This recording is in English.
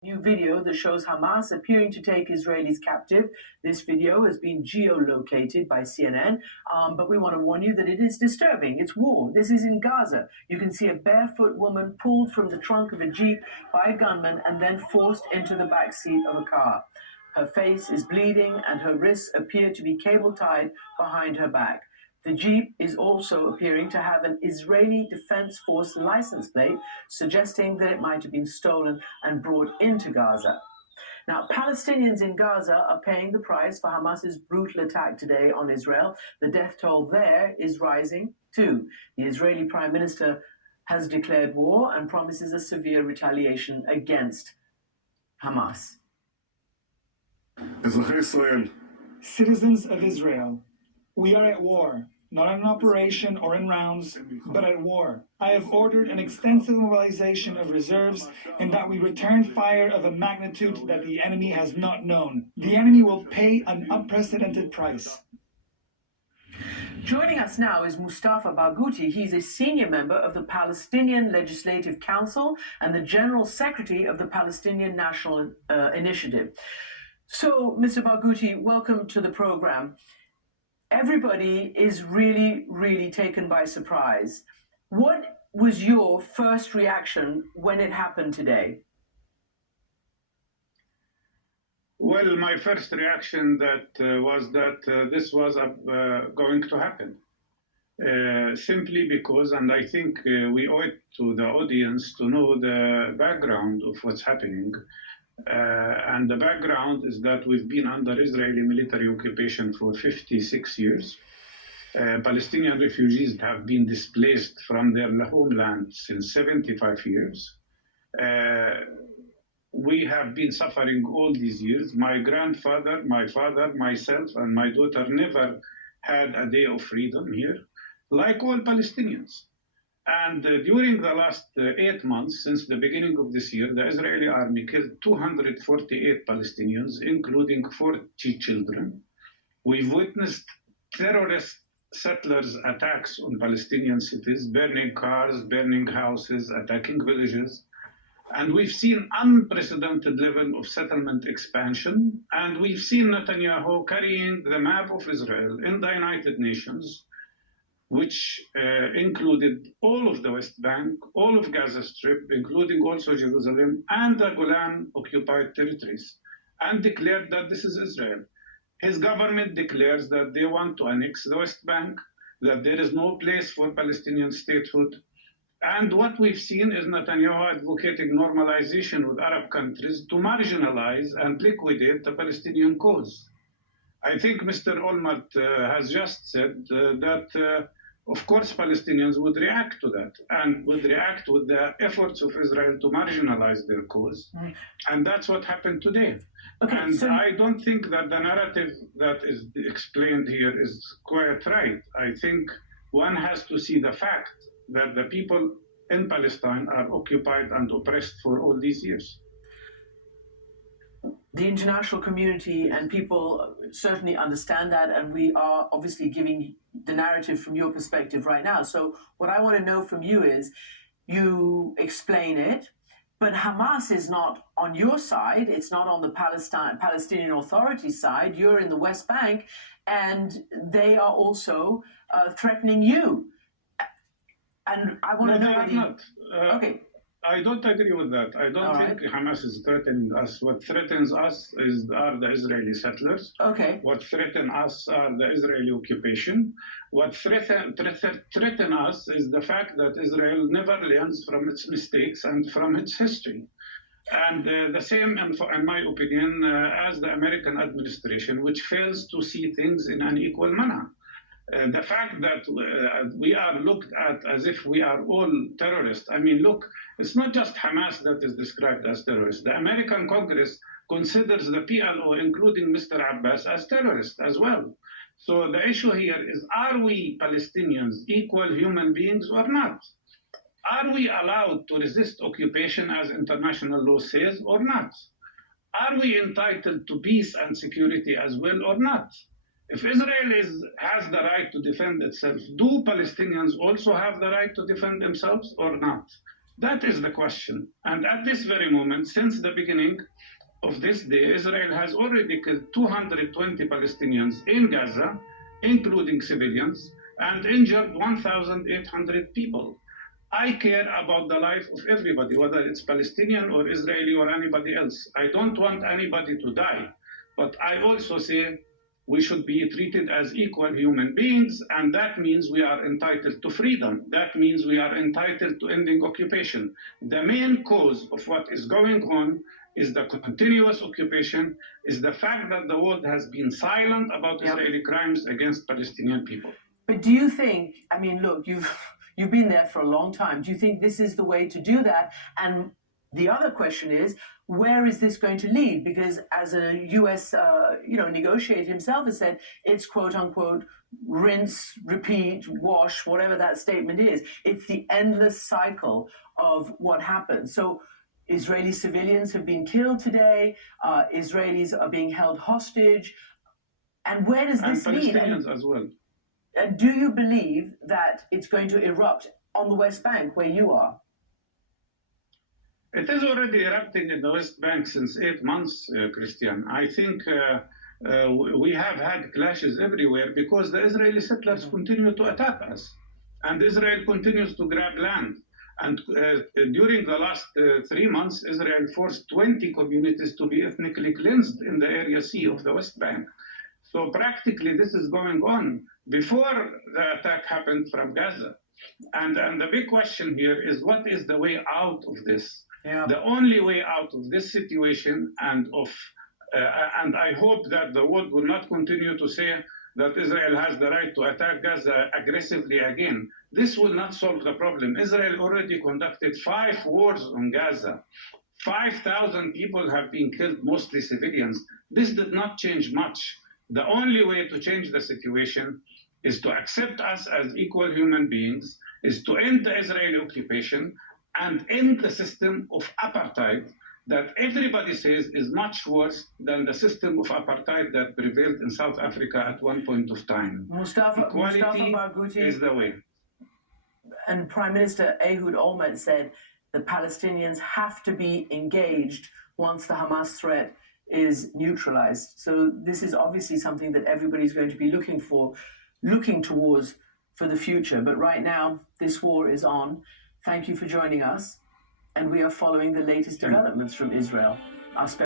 New video that shows Hamas appearing to take Israelis captive. This video has been geolocated by CNN, but we want to warn you that it is disturbing. It's war. This is in Gaza. You can see a barefoot woman pulled from the trunk of a Jeep by a gunman and then forced into the back seat of a car. Her face is bleeding and her wrists appear to be cable tied behind her back. The Jeep is also appearing to have an Israeli Defense Force license plate, suggesting that it might have been stolen and brought into Gaza. Now, Palestinians in Gaza are paying the price for Hamas's brutal attack today on Israel. The death toll there is rising too. The Israeli Prime Minister has declared war and promises a severe retaliation against Hamas. Citizens of Israel, we are at war, not in an operation or in rounds, but at war. I have ordered an extensive mobilization of reserves and that we return fire of a magnitude that the enemy has not known. The enemy will pay an unprecedented price. Joining us now is Mustafa Barghouti. He's a senior member of the Palestinian Legislative Council and the General Secretary of the Palestinian National Initiative. So, Mr. Barghouti, welcome to the program. Everybody is really taken by surprise. What was your first reaction when it happened today? Well, my first reaction was that this was going to happen. Simply because, and I think we owe it to the audience to know the background of what's happening. And the background is that we've been under Israeli military occupation for 56 years. Palestinian refugees have been displaced from their homeland since 75 years. We have been suffering all these years. My grandfather, my father, myself, and my daughter never had a day of freedom here, like all Palestinians. And during the last 8 months, since the beginning of this year, the Israeli army killed 248 Palestinians, including 40 children. We've witnessed terrorist settlers' attacks on Palestinian cities, burning cars, burning houses, attacking villages. And we've seen unprecedented level of settlement expansion. And we've seen Netanyahu carrying the map of Israel in the United Nations, which included all of the West Bank, all of Gaza Strip, including also Jerusalem, and the Golan occupied territories, and declared that this is Israel. His government declares that they want to annex the West Bank, that there is no place for Palestinian statehood. And what we've seen is Netanyahu advocating normalization with Arab countries to marginalize and liquidate the Palestinian cause. I think Mr. Olmert has just said that of course, Palestinians would react to that and would react with the efforts of Israel to marginalize their cause. Right. And that's what happened today. Okay, and so I don't think that the narrative that is explained here is quite right. I think one has to see the fact that the people in Palestine are occupied and oppressed for all these years. The international community and people certainly understand that, and we are obviously giving the narrative from your perspective right now. So what I want to know from you is, you explain it, but Hamas is not on your side. It's not on the Palestinian Authority side. You're in the West Bank, and they are also threatening you. And I want to know whether not. Okay. I don't agree with that. I don't think Hamas is threatening us. What threatens us are the Israeli settlers. Okay. What threaten us are the Israeli occupation. What threaten us is the fact that Israel never learns from its mistakes and from its history. And the same, in my opinion, as the American administration, which fails to see things in an equal manner. The fact that we are looked at as if we are all terrorists. I mean, look, it's not just Hamas that is described as terrorists. The American Congress considers the PLO, including Mr. Abbas, as terrorists as well. So the issue here is, are we Palestinians equal human beings or not? Are we allowed to resist occupation as international law says or not? Are we entitled to peace and security as well or not? If Israel has the right to defend itself, do Palestinians also have the right to defend themselves or not? That is the question. And at this very moment, since the beginning of this day, Israel has already killed 220 Palestinians in Gaza, including civilians, and injured 1,800 people. I care about the life of everybody, whether it's Palestinian or Israeli or anybody else. I don't want anybody to die. But I also say we should be treated as equal human beings, and that means we are entitled to freedom. That means we are entitled to ending occupation. The main cause of what is going on is the continuous occupation, is the fact that the world has been silent about Israeli crimes against Palestinian people. But do you think, I mean, look, you've been there for a long time. Do you think this is the way to do that? And the other question is, where is this going to lead? Because as a U.S. Negotiator himself has said, it's quote unquote rinse, repeat, wash, whatever that statement is. It's the endless cycle of what happens. So Israeli civilians have been killed today. Israelis are being held hostage. And where does this lead? And Palestinians as well. Do you believe that it's going to erupt on the West Bank where you are? It is already erupting in the West Bank since 8 months, Christian. I think we have had clashes everywhere because the Israeli settlers continue to attack us. And Israel continues to grab land. And during the last 3 months, Israel forced 20 communities to be ethnically cleansed in the Area C of the West Bank. So practically this is going on before the attack happened from Gaza. And the big question here is, what is the way out of this? Yeah. The only way out of this situation, and I hope that the world will not continue to say that Israel has the right to attack Gaza aggressively again. This will not solve the problem. Israel already conducted 5 wars on Gaza. 5,000 people have been killed, mostly civilians. This did not change much. The only way to change the situation is to accept us as equal human beings, is to end the Israeli occupation and end the system of apartheid that everybody says is much worse than the system of apartheid that prevailed in South Africa at one point of time. Mustafa Barghouti is the way. And Prime Minister Ehud Olmert said the Palestinians have to be engaged once the Hamas threat is neutralized. So this is obviously something that everybody's going to be looking towards for the future. But right now, this war is on. Thank you for joining us. And we are following the latest developments from Israel. Our